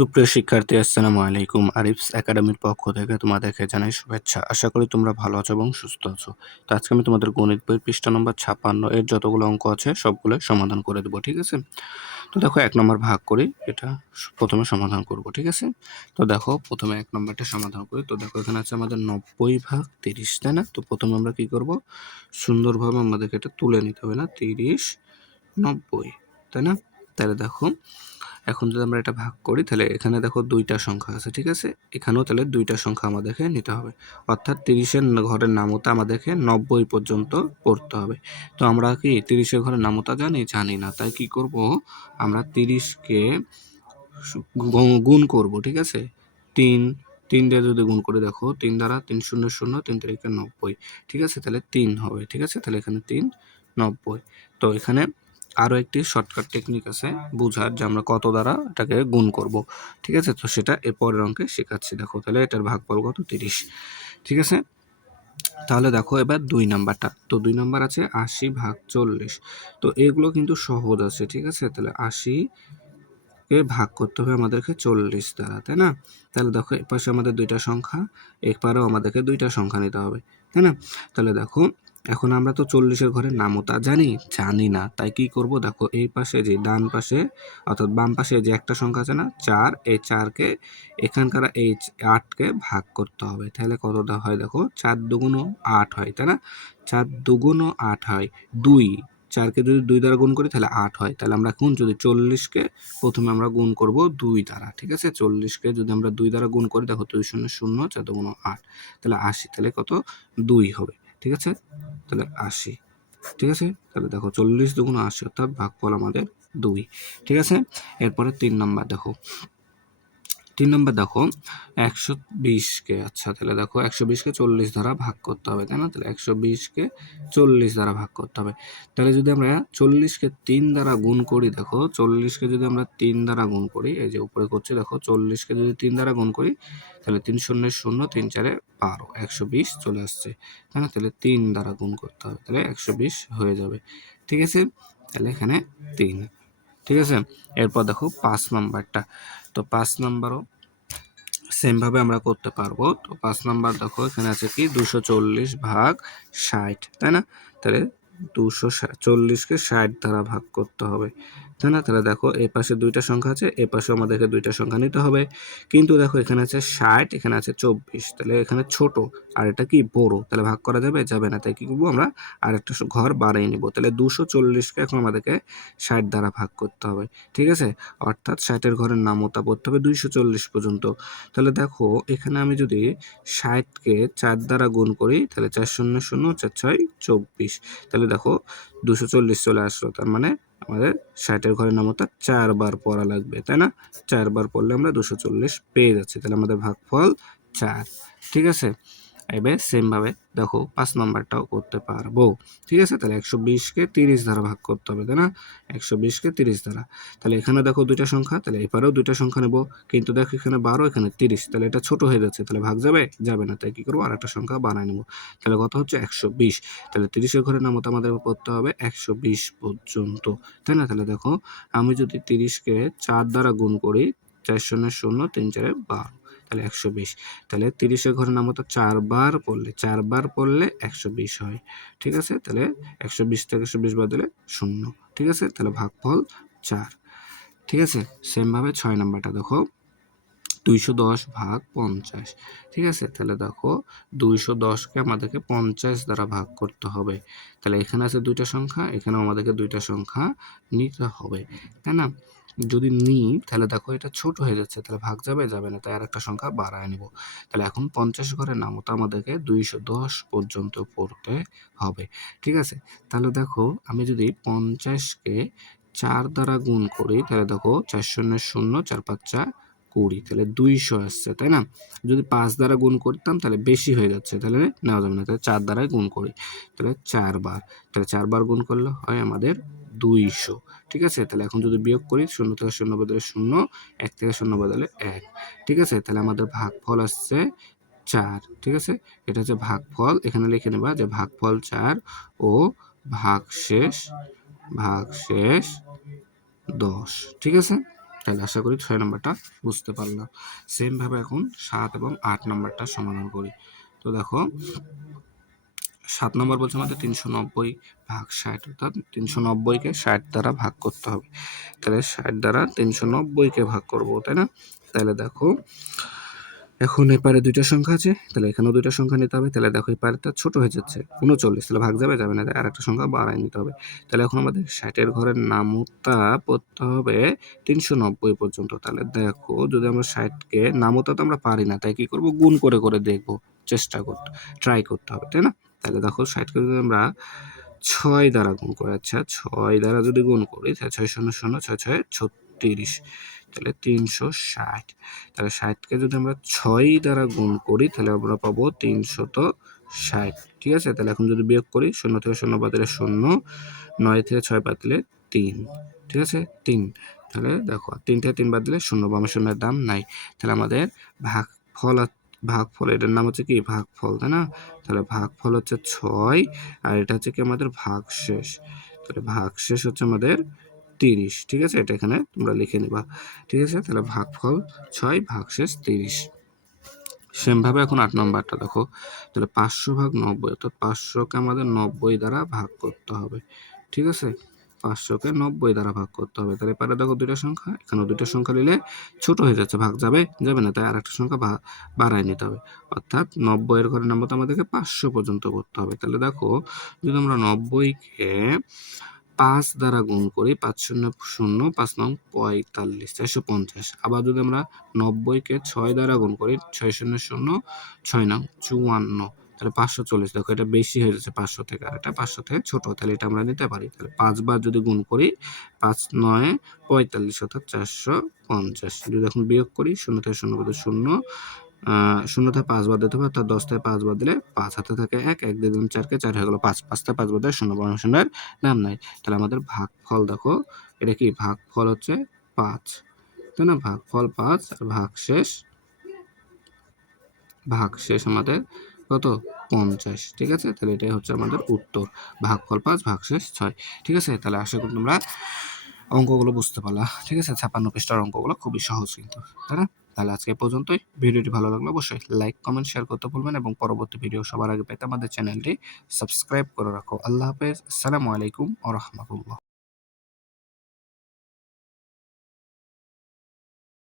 সুপ্রিয় শিক্ষার্থী, আসসালামু আলাইকুম। আরিফস একাডেমির পক্ষ থেকে তোমাদেরকে জানাই শুভেচ্ছা। আশা করি তোমরা ভালো আছো এবং সুস্থ আছো। তো আজকে আমি তোমাদের গণিত বইয়ের পৃষ্ঠা নম্বর 56 এর যতগুলো অঙ্ক আছে সবগুলো সমাধান করে দেবো, ঠিক আছে? তো দেখো 1 নম্বর ভাগ করি, এটা প্রথমে সমাধান করব, ঠিক আছে? তো দেখো প্রথমে 1 নম্বরটা সমাধান করি। তো দেখো এখানে আছে আমাদের 90 ভাগ 30, তাই না? তো প্রথমে আমরা কি করব, সুন্দরভাবে আমাদেরকে এটা তুলে নিতে হবে, না 30 90, তাই না? তাহলে দেখো এখন যদি আমরা এটা ভাগ করি, তাহলে এখানে দেখো দুইটা সংখ্যা আছে, ঠিক আছে? এখানেও তাহলে দুইটা সংখ্যা আমাদেরকে নিতে হবে, অর্থাৎ 30-এর ঘরের নামতা আমাদেরকে 90 পর্যন্ত পড়তে হবে। তো আমরা কি 30-এর ঘরের নামতা জানি না, তাই কি করব, আমরা 30-কে গুণ করব, ঠিক আছে? 3 দিয়ে যদি গুণ করে, দেখো 3 দ্বারা 3 শূন্য শূন্য, 3 তারিখে 90, ঠিক আছে? তাহলে 3 হবে, ঠিক আছে? তাহলে এখানে 3 90। তো এখানে আরও একটি শর্টকাট টেকনিক আছে বোঝার, যে আমরা কত দ্বারা এটাকে গুণ করব, ঠিক আছে? তো সেটা এর পরের অঙ্কে শেখাচ্ছি। দেখো তাহলে এটার ভাগফল কত, 30, ঠিক আছে? তাহলে দেখো এবার 2 নাম্বারটা। তো 2 নাম্বার আছে 80 ভাগ 40। তো এগুলো কিন্তু সহজ আছে, ঠিক আছে? তাহলে 80 কে ভাগ করতে হবে আমাদেরকে 40 দ্বারা, তাই না? তাহলে দেখো এপাশে আমাদের দুইটা সংখ্যা, এপারেও আমাদেরকে দুইটা সংখ্যা নিতে হবে, তাই না? তাহলে দেখো এখন আমরা তো 40-এর ঘরের নামতা জানি না, তাই কি করব, দেখো এই পাশে যে ডান পাশে অর্থাৎ বাম পাশে যে একটা সংখ্যা আছে না 4, এই 4-কে এখানকার এই 8-কে ভাগ করতে হবে। তাহলে কত হয়, দেখো 4 দুগুণ 8 হয়, তাই না? 4 দুগুণ 8 হয় 2, 4-কে যদি 2 দ্বারা গুণ করি তাহলে 8 হয়। তাহলে আমরা এখন যদি 40-কে প্রথমে আমরা গুণ করব 2 দ্বারা, ঠিক আছে? 40-কে যদি আমরা 2 দ্বারা গুণ করি, দেখো 2 শূন্য শূন্য, 4 দুগুণ 8, তাহলে 80। তাহলে কত, 2 হবে, ঠিক আছে? তাহলে 80, ঠিক আছে? তাহলে দেখো 40 দুগুণ 80, অর্থাৎ ভাগফল আমাদের 2, ঠিক আছে? এরপরে 3 নাম্বার দেখো। 3 নম্বর দেখো 120-কে, আচ্ছা তাহলে দেখো 120-কে 40 দ্বারা ভাগ করতে হবে, তাই না? তাহলে 120-কে 40 দ্বারা ভাগ করতে হবে। তাহলে যদি আমরা 40-কে 3 দ্বারা গুণ করি, দেখো 40-কে যদি আমরা 3 দ্বারা গুণ করি, এই যে উপরে করছি, দেখো 40-কে যদি 3 দ্বারা গুণ করি, তাহলে 3 শূন্য শূন্য, 3 4-এ 12, 120 চলে আসছে, তাই না? তাহলে 3 দ্বারা গুণ করতে হবে, তাহলে 120 হয়ে যাবে, ঠিক আছে? তাহলে এখানে 3, ঠিক আছে? এরপর দেখো 5 নাম্বারটা। তো 5 নাম্বারও সেমভাবে আমরা করতে পারবো। তো 5 নাম্বার দেখো এখানে আছে কি 240 ভাগ 60, তাই না? তাহলে 240-কে 60 দ্বারা ভাগ করতে হবে, তাই না? তাহলে দেখো এই পাশে দুইটা সংখ্যা আছে, এই পাশে আমাদেরকে দুইটা সংখ্যা নিতে হবে, কিন্তু দেখো এখানে আছে 60, এখানে আছে 24, তাহলে এখানে ছোট আর এটা কি বড়, তাহলে ভাগ করা যাবে না। তাই কি করবো, আমরা আরেকটা ঘর বাড়িয়ে নিব। তাহলে 240-কে এখন আমাদেরকে 60 দ্বারা ভাগ করতে হবে, ঠিক আছে? অর্থাৎ 60-এর ঘরের নামতা পড়তে হবে 240 পর্যন্ত। তাহলে দেখো এখানে আমি যদি 60-কে 4 দ্বারা গুণ করি, তাহলে 4 শূন্য শূন্য, 4 6 24, তাহলে দেখো 240 চলে আসলো। তার মানে আমাদের 60-এর ঘরের নামতা 4 বার পড়া লাগবে, তাই না? 4 বার পড়লে আমরা 240 পেয়ে যাচ্ছি। তাহলে আমাদের ভাগফল 4, ঠিক আছে? এবার সেমভাবে দেখো 5 নাম্বারটাও করতে পারবো, ঠিক আছে? তাহলে 120-কে 30 দ্বারা ভাগ করতে হবে, তাই না? 120-কে 30 দ্বারা। তাহলে এখানে দেখো দুইটা সংখ্যা, তাহলে এপারেও দুইটা সংখ্যা নেব, কিন্তু দেখো এখানে 12, এখানে 30, তাহলে এটা ছোট হয়ে যাচ্ছে, তাহলে ভাগ যাবে না। তাই কি করবো, আর একটা সংখ্যা বানায় নেব। তাহলে কত হচ্ছে 120। তাহলে 30-এর ঘরের নামতা আমাদের পড়তে হবে 120 পর্যন্ত, তাই না? তাহলে দেখো আমি যদি 30-কে 4 দ্বারা গুণ করি, 4 শূন্য শূন্য, 3 4-এ 12, তাহলে 120। তাহলে 30-এর ঘরের নামতা 4 বার পড়লে 120 হয়, ঠিক আছে? তাহলে 120 থেকে 120 বাদ দিলে 0, ঠিক আছে? তাহলে ভাগফল 4, ঠিক আছে? সেমভাবে 6 নাম্বারটা দেখো 210 ভাগ 50, ঠিক আছে? তাহলে দেখো 210-কে আমাদেরকে 50 দ্বারা ভাগ করতে হবে। তাহলে এখানে আছে দুইটা সংখ্যা, এখানেও আমাদেরকে দুইটা সংখ্যা নিতে হবে, তাই না? যদি নিই তাহলে দেখো এটা ছোট হয়ে যাচ্ছে, তাহলে ভাগ যাবে না, তাই আর একটা সংখ্যা বাড়ায় নিব। তাহলে এখন 50 ঘরের নামতা আমাদেরকে 210 পর্যন্ত পড়তে হবে, ঠিক আছে? তাহলে দেখো আমি যদি 50-কে 4 দ্বারা গুণ করি, তাহলে দেখো 4 শূন্য শূন্য, 4 5 যা 20, তাহলে 200 আসছে, তাই না? যদি 5 দ্বারা গুণ করতাম তাহলে বেশি হয়ে যাচ্ছে, তাহলে নেওয়া যাবে না। তাহলে 4 দ্বারাই গুণ করি, তাহলে 4 বার, তাহলে 4 বার গুণ করলে হয় আমাদের 200, ঠিক আছে? তাহলে এখন যদি বিয়োগ করি, 0 থেকে 0 বদলে 0, 1 থেকে 0 বদলে 1, ঠিক আছে? তাহলে আমাদের ভাগফল আসছে 4, ঠিক আছে? এটা হচ্ছে ভাগফল। এখানে লিখে নেবা যে ভাগফল 4 ও ভাগশেষ 10, ঠিক আছে? তাহলে আশা করি 6 নাম্বারটা বুঝতে পারলাম। সেম ভাবে এখন 7 এবং 8 নাম্বারটা সমাধান করি। তো দেখো 7 নম্বর বলছে আমাদের 390 ভাগ 60, অর্থাৎ 390-কে 60 দ্বারা ভাগ করতে হবে। তাহলে 60 দ্বারা 390-কে ভাগ করব, তাই না? তাহলে দেখো এখন এপারে দুইটা সংখ্যা আছে, তাহলে এখানেও দুইটা সংখ্যা নিতে হবে। তাহলে দেখো এপারেটা ছোট হয়ে যাচ্ছে 39, তাহলে ভাগ যাবে যাবে না, আর একটা সংখ্যা বাড়ায় নিতে হবে। তাহলে এখন আমাদের 60-এর ঘরের নামতা পড়তে হবে 390 পর্যন্ত। তাহলে দেখো যদি আমরা 60-কে নামতা তো আমরা পারি না, তাই কি করব, গুণ করে করে দেখবো, চেষ্টা করতে ট্রাই করতে হবে, তাই না? তাহলে দেখো 60-কে যদি আমরা 6 দ্বারা গুণ করি, আচ্ছা 6 দ্বারা যদি গুণ করি তাহলে 6 শূন্য শূন্য 6 6 36, তাহলে 360। তাহলে 60-কে যদি আমরা 6 দ্বারা গুণ করি তাহলে আমরা পাবো 360, ঠিক আছে? তাহলে এখন যদি বিয়োগ করি, 0 থেকে 0 বাদ দিলে 0, 9 থেকে 6 বাদ দিলে 3, ঠিক আছে 3। তাহলে দেখো 3 থেকে 3 বাদ দিলে 0, বামে শূন্যের দাম নাই। তাহলে আমাদের ভাগফল ভাগফল এটার নাম হচ্ছে কি ভাগফল, তাই না? তাহলে ভাগফল হচ্ছে 6, আর এটা হচ্ছে কি আমাদের ভাগশেষ। তাহলে ভাগশেষ হচ্ছে আমাদের 30, ঠিক আছে? এটা এখানে তোমরা লিখে নিবা, ঠিক আছে? তাহলে ভাগফল 6, ভাগশেষ 30। সেম ভাবে এখন 8 নম্বরটা দেখো, তাহলে 500 ভাগ 90, অর্থাৎ 500-কে আমাদের 90 দ্বারা ভাগ করতে হবে, ঠিক আছে? 500-কে 90 দ্বারা ভাগ করতে হবে। তাহলে এবারে দেখো দুইটা সংখ্যা, এখানে দুইটা সংখ্যা নিলে ছোট হয়ে যাচ্ছে, ভাগ যাবে যাবে না, তাই আরেকটা সংখ্যা বাড়ায় নিতে হবে। অর্থাৎ 90-এর ঘরের নামতা আমাদেরকে 500 পর্যন্ত করতে হবে। তাহলে দেখো যদি আমরা 90-কে 5 দ্বারা গুণ করি, 5 শূন্য শূন্য 5 নং 45, 450। আবার যদি আমরা 90-কে 6 দ্বারা গুণ করি, 6 শূন্য শূন্য 6 নং 54, তাহলে 540। দেখো এটা বেশি হয়ে যাচ্ছে 500 থেকে, আর এটা 500 থেকে ছোট, তাহলে এটা আমরা নিতে পারি। তাহলে 5 বার যদি গুণ করি, 5 9 45, অর্থাৎ 450। যদি এখন বিয়োগ করি, 0 থেকে 0 বাদে 0, 0 থেকে 5 বাদ দিতে হবে, অর্থাৎ 10 থেকে 5 বাদ দিলে 5, হাতে থাকে 1, 1 দিয়ে দিলাম 4-কে, 4 হয়ে গেল 5, 5 থেকে 5 বাদ দিলে 0, বামে শূন্যের নাম নাই। তাহলে আমাদের ভাগফল দেখো, এটা কি ভাগফল হচ্ছে 5, তাই না? ভাগফল 5, আর ভাগশেষ আমাদের কত, 50, ঠিক আছে? তাহলে এটাই হচ্ছে আমাদের উত্তর, ভাগফল 5, ভাগশেষ 6, ঠিক আছে? তাহলে আশা করি তোমরা অঙ্কগুলো বুঝতে পারলা, ঠিক আছে? 56 পৃষ্ঠার অঙ্কগুলো খুবই সহজ কিন্তু, তাই না? তাহলে আজকে এ পর্যন্তই। ভিডিওটি ভালো লাগলে অবশ্যই লাইক, কমেন্ট, শেয়ার করতে ভুলবেন, এবং পরবর্তী ভিডিও সবার আগে পেতে আমাদের চ্যানেলটি সাবস্ক্রাইব করে রাখো। আল্লাহ হাফেজ, আসসালামু আলাইকুম ওয়া রাহমাতুল্লাহ।